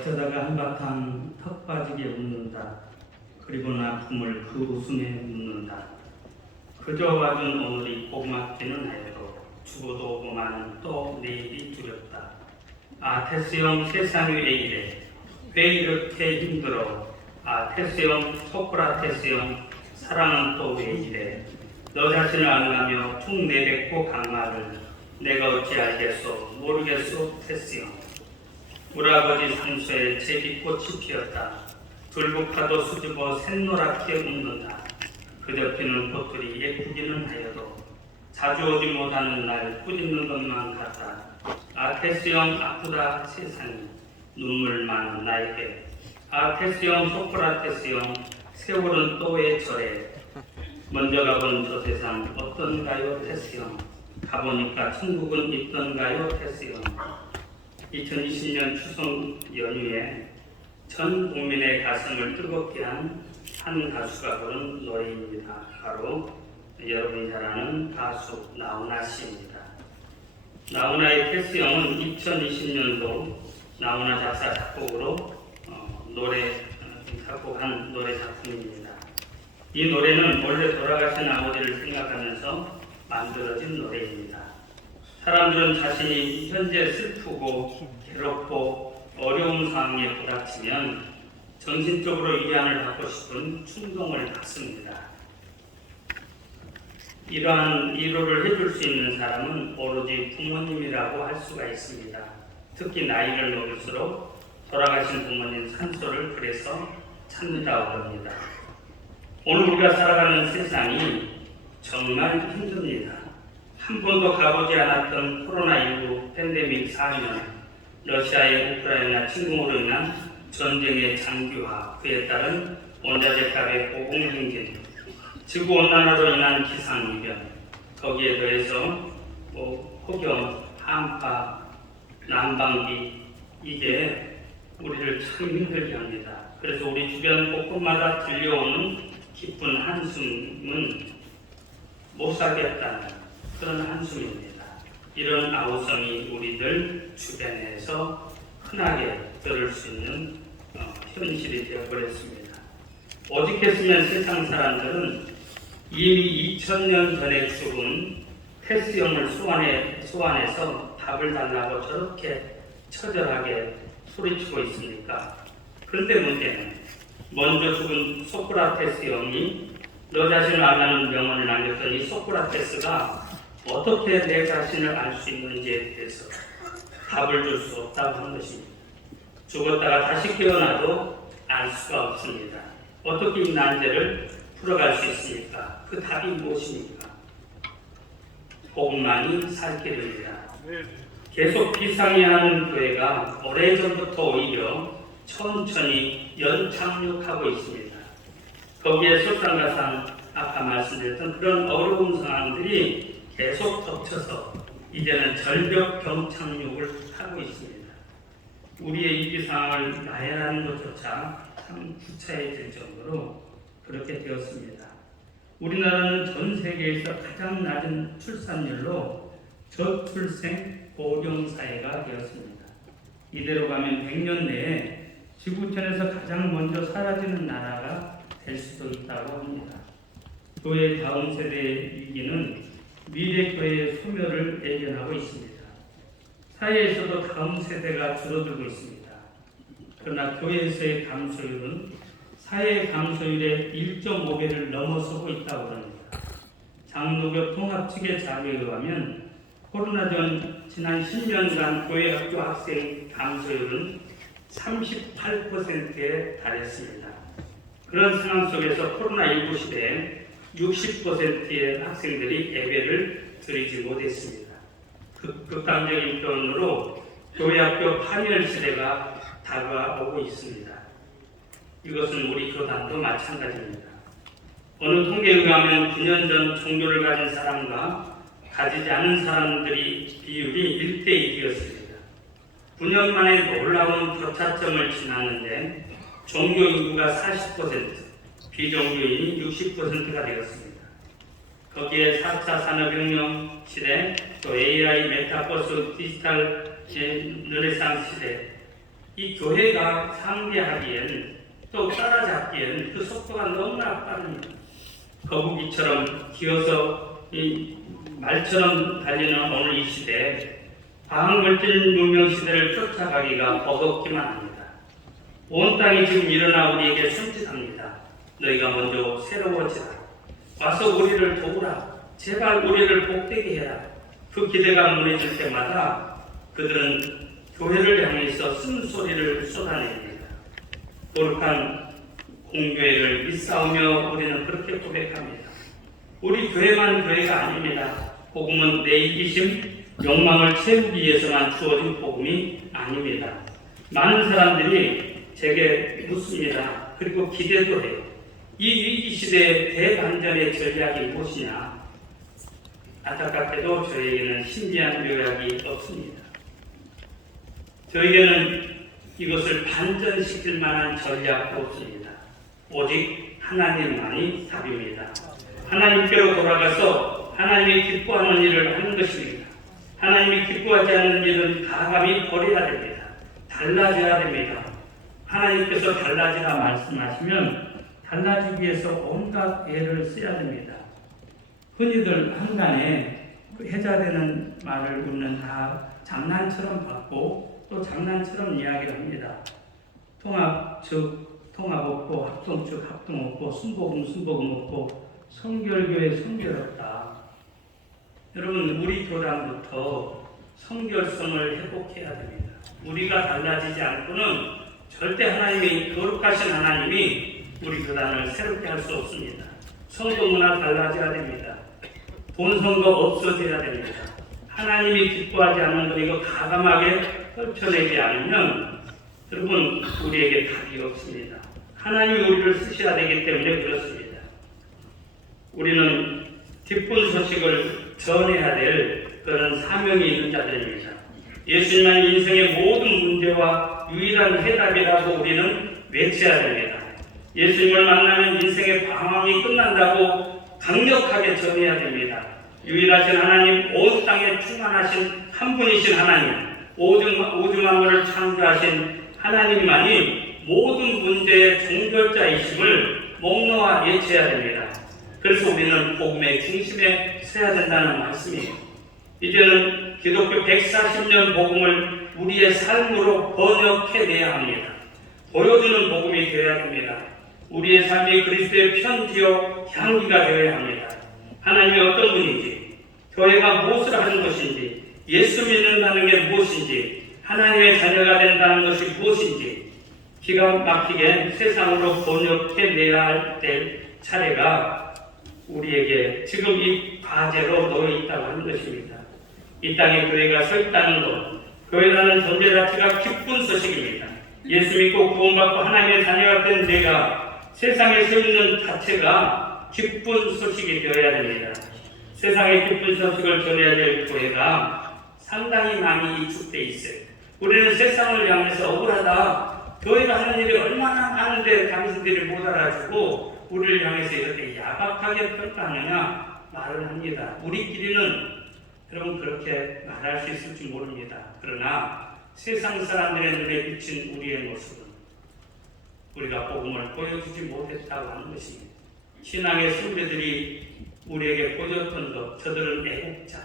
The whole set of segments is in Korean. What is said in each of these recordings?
어쩌다가 한바탕 턱 빠지게 웃는다. 그리고 아픔을 그 웃음에 묻는다. 그저 와준 오늘이 고맙기는 해도 죽어도 오고만은 또 내일이 두렵다. 아 테스 형 세상이 왜 이래? 왜 이렇게 힘들어? 아 테스 형 소크라테스 형 사랑은 또 왜 이래? 너 자신을 알라며 툭 내뱉고 강말을 내가 어찌 알겠소? 모르겠소 테스 형. 우리 아버지 상소에 제비꽃이 피었다. 둘북파도 수줍어 샛노랗게 웃는다. 그저 피는 꽃들이 예쁘기는 하여도 자주 오지 못하는 날 꾸짖는 것만 같다. 아 테스 형 아프다 세상이 눈물 많은 나에게. 아 테스 형 소크라테스 형 세월은 또 왜 저래? 먼저 가본 저 세상 어떤가요 테스 형? 가보니까 천국은 있던가요 테스 형? 2020년 추석 연휴에 전 국민의 가슴을 뜨겁게 한 가수가 부른 노래입니다. 바로 여러분이 잘 아는 가수 나훈아 씨입니다. 나훈아의 테스 형은 2020년도 나훈아 작사 작곡으로 작곡한 노래 작품입니다. 이 노래는 원래 돌아가신 아버지를 생각하면서 만들어진 노래입니다. 사람들은 자신이 현재 슬프고 괴롭고 어려운 상황에 부닥치면 정신적으로 위안을 받고 싶은 충동을 갖습니다. 이러한 위로를 해줄 수 있는 사람은 오로지 부모님이라고 할 수가 있습니다. 특히 나이를 먹을수록 돌아가신 부모님 산소를 그래서 찾는다고 합니다. 오늘 우리가 살아가는 세상이 정말 힘듭니다. 한 번도 가보지 않았던 코로나19 팬데믹 4년, 러시아의 우크라이나 침공으로 인한 전쟁의 장기화, 그에 따른 원자재 값의 고공행진, 지구온난화로 인한 기상이변, 거기에 더해서 폭염, 한파, 난방비, 이게 우리를 참 힘들게 합니다. 그래서 우리 주변 곳곳마다 들려오는 깊은 한숨은 못 살겠다는 그런 한숨입니다. 이런 아우성이 우리들 주변에서 흔하게 들을 수 있는 현실이 되어버렸습니다. 오직했으면 세상 사람들은 이미 2000년 전에 죽은 테스 형을 소환해서 답을 달라고 저렇게 처절하게 소리치고 있으니까. 그런데 문제는 먼저 죽은 소크라테스 형이 너 자신을 알라는 명언을 남겼더니 소크라테스가 어떻게 내 자신을 알 수 있는지에 대해서 답을 줄 수 없다고 한 것입니다. 죽었다가 다시 깨어나도 알 수가 없습니다. 어떻게 이 난제를 풀어갈 수 있습니까? 그 답이 무엇입니까? 복음만이 살 길입니다. 계속 비상해하는 교회가 오래전부터 오히려 천천히 연착륙하고 있습니다. 거기에 설상가상 아까 말씀드렸던 그런 어려운 상황들이 계속 덮쳐서 이제는 절벽 경착륙을 하고 있습니다. 우리의 위기 상황을 나열하는 것조차 참 구차해질 정도로 그렇게 되었습니다. 우리나라는 전 세계에서 가장 낮은 출산율로 저출생 고령 사회가 되었습니다. 이대로 가면 100년 내에 지구촌에서 가장 먼저 사라지는 나라가 될 수도 있다고 합니다. 교회 다음 세대의 위기는 미래 교회의 소멸을 예견하고 있습니다. 사회에서도 다음 세대가 줄어들고 있습니다. 그러나 교회에서의 감소율은 사회의 감소율의 1.5배를 넘어서고 있다고 합니다. 장로교 통합 측의 자료에 의하면 코로나 전 지난 10년간 교회 학교 학생 감소율은 38%에 달했습니다. 그런 상황 속에서 코로나19 시대에 60%의 학생들이 예배를 드리지 못했습니다. 극단적인 표현으로 교회 학교 파멸 시대가 다가오고 있습니다. 이것은 우리 교단도 마찬가지입니다. 어느 통계에 의하면 9년 전 종교를 가진 사람과 가지지 않은 사람들이 비율이 1대1이었습니다. 9년 만에 놀라운 교차점을 지났는데 종교 인구가 40%, 비종교인이 60%가 되었습니다. 거기에 4차 산업혁명 시대, 또 AI, 메타버스, 디지털 르네상스 시대, 이 교회가 상대하기엔 또 따라잡기엔 그 속도가 너무나 빠릅니다. 거북이처럼 기어서 이 말처럼 달리는 오늘 이 시대에 과학물질 문명 시대를 쫓아가기가 버겁기만 합니다. 온 땅이 지금 일어나 우리에게 손짓합니다. 너희가 먼저 새로워지라. 와서 우리를 도우라. 제발 우리를 복되게 해라. 그 기대가 무너질 때마다 그들은 교회를 향해서 쓴소리를 쏟아냅니다. 거룩한 공교회를 믿사오며 우리는 그렇게 고백합니다. 우리 교회만 교회가 아닙니다. 복음은 내 이기심, 욕망을 채우기 위해서만 주어진 복음이 아닙니다. 많은 사람들이 제게 묻습니다. 그리고 기대도 해요. 이 위기 시대의 대반전의 전략이 무엇이냐? 안타깝게도 저에게는 신비한 묘약이 없습니다. 저에게는 이것을 반전시킬 만한 전략도 없습니다. 오직 하나님만이 답입니다. 하나님께로 돌아가서 하나님이 기뻐하는 일을 하는 것입니다. 하나님이 기뻐하지 않는 일은 가감히 버려야 됩니다. 달라져야 됩니다. 하나님께서 달라지라 말씀하시면 달라지기 위해서 온갖 애를 써야 됩니다. 흔히들 한간에 그 해자되는 말을 우리는 다 장난처럼 받고 또 장난처럼 이야기를 합니다. 통합 즉 통합 없고 합동 즉 합동 없고 순복음 없고 성결교회 성결 없다. 여러분 우리 교단부터 성결성을 회복해야 됩니다. 우리가 달라지지 않고는 절대 하나님이 거룩하신 하나님이 우리 교단을 새롭게 할 수 없습니다. 성도 문화 달라져야 됩니다. 돈 선거 없어져야 됩니다. 하나님이 기뻐하지 않는 거 이거 가감하게 떨쳐내지 않으면 여러분 우리에게 답이 없습니다. 하나님이 우리를 쓰셔야 되기 때문에 그렇습니다. 우리는 기쁜 소식을 전해야 될 그런 사명이 있는 자들입니다. 예수님만 인생의 모든 문제와 유일한 해답이라고 우리는 외쳐야 됩니다. 예수님을 만나면 인생의 방황이 끝난다고 강력하게 전해야 됩니다. 유일하신 하나님, 온 땅에 충만하신 한 분이신 하나님, 오중 만물을 창조하신 하나님만이 모든 문제의 종결자이심을 목놓아 외쳐야 됩니다. 그래서 우리는 복음의 중심에 서야 된다는 말씀이에요. 이제는 기독교 140년 복음을 우리의 삶으로 번역해내야 합니다. 보여주는 복음이 되어야 됩니다. 우리의 삶이 그리스도의 편지요 향기가 되어야 합니다. 하나님이 어떤 분인지, 교회가 무엇을 하는 것인지, 예수 믿는다는 게 무엇인지, 하나님의 자녀가 된다는 것이 무엇인지 기가 막히게 세상으로 번역해내야 될 차례가 우리에게 지금 이 과제로 놓여 있다고 하는 것입니다. 이 땅에 교회가 서 있다는 것, 교회라는 존재 자체가 기쁜 소식입니다. 예수 믿고 구원받고 하나님의 자녀가 된 내가 세상에 서 있는 자체가 기쁜 소식이 되어야 됩니다. 세상에 기쁜 소식을 전해야 될 교회가 상당히 많이 위축되어 있어요. 우리는 세상을 향해서 억울하다. 교회가 하는 일이 얼마나 많은데 당신들이 못 알아주고 우리를 향해서 이렇게 야박하게 평가하느냐 말을 합니다. 우리끼리는 여러분 그렇게 말할 수 있을지 모릅니다. 그러나 세상 사람들의 눈에 비친 우리의 모습은 우리가 복음을 보여주지 못했다고 하는 것입니다. 신앙의 선배들이 우리에게 보여줬던 것, 저들은 애국자,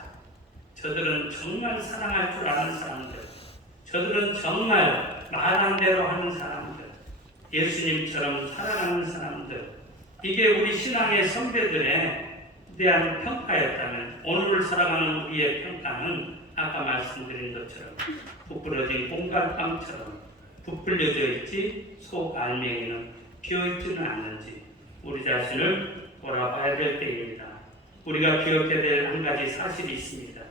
저들은 정말 사랑할 줄 아는 사람들, 저들은 정말 말한 대로 하는 사람들, 예수님처럼 살아가는 사람들, 이게 우리 신앙의 선배들에 대한 평가였다면 오늘을 살아가는 우리의 평가는 아까 말씀드린 것처럼 부풀어진 공갈빵처럼 부풀려져 있지 속 알맹이는 비어있지는 않는지 우리 자신을 돌아봐야 될 때입니다. 우리가 기억해야 될 한 가지 사실이 있습니다.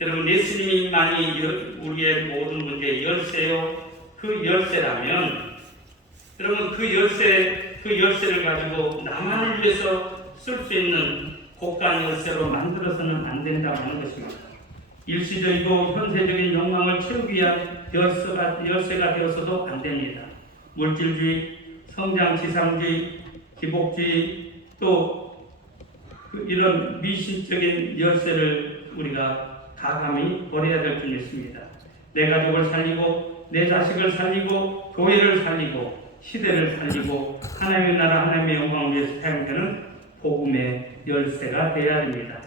여러분 예수님만이 우리의 모든 문제의 열쇠요. 그 열쇠라면 여러분 그 열쇠를 가지고 나만을 위해서 쓸 수 있는 고가 열쇠로 만들어서는 안 된다고 하는 것입니다. 일시적이고 현세적인 욕망을 채우기 위한 열쇠가 되어서도 안 됩니다. 물질주의, 성장지상주의, 기복주의 또 이런 미신적인 열쇠를 우리가 가감히 버려야 될 줄 믿습니다. 내 가족을 살리고 내 자식을 살리고 교회를 살리고 시대를 살리고 하나님의 나라 하나님의 영광을 위해서 사용되는 복음의 열쇠가 되어야 됩니다.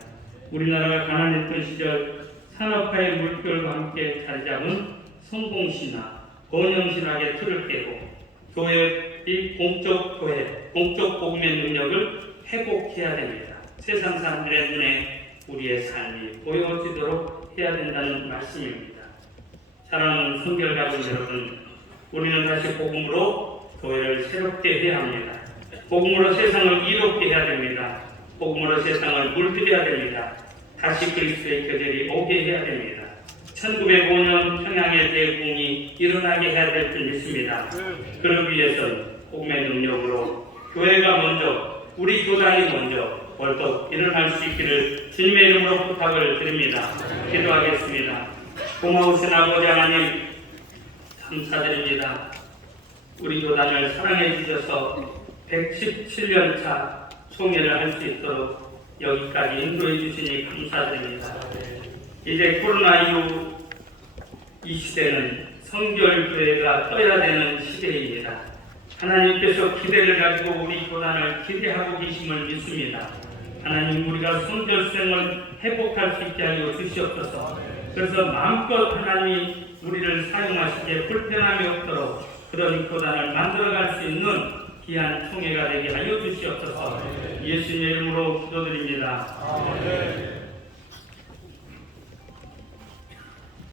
우리나라가 가난했던 시절 산업화의 물결과 함께 자리 잡은 성공신화, 번영신학의 틀을 깨고 교회의 공적 교회, 공적 복음의 능력을 회복해야 됩니다. 세상 사람들의 눈에 우리의 삶이 보여지도록 해야 된다는 말씀입니다. 사랑하는 성결가족 여러분, 우리는 다시 복음으로 교회를 새롭게 해야 합니다. 복음으로 세상을 이롭게 해야 됩니다. 복음으로 세상을 물들여야 됩니다. 다시 그리스도의 교절이 오게 해야 됩니다. 1905년 평양의 대공이 일어나게 해야 될 줄 믿습니다. 그러기 위해서는 복음의 능력으로 교회가 먼저, 우리 교단이 먼저 벌떡 일어날 수 있기를 주님의 이름으로 부탁을 드립니다. 기도하겠습니다. 고마우신 아버지 하나님, 감사드립니다. 우리 교단을 사랑해 주셔서 117년차 총회를 할 수 있도록 여기까지 인도해 주시니 감사드립니다. 이제 코로나 이후 이 시대는 성결교회가 떠야 되는 시대입니다. 하나님께서 기대를 가지고 우리 교단을 기대하고 계심을 믿습니다. 하나님, 우리가 성결생을 회복할 수 있게 하여 주시옵소서. 그래서 마음껏 하나님이 우리를 사용하시기에 불편함이 없도록 그런 교단을 만들어갈 수 있는 귀한 총회가 되게 하여 주시옵소서. 예수님의 이름으로 기도드립니다.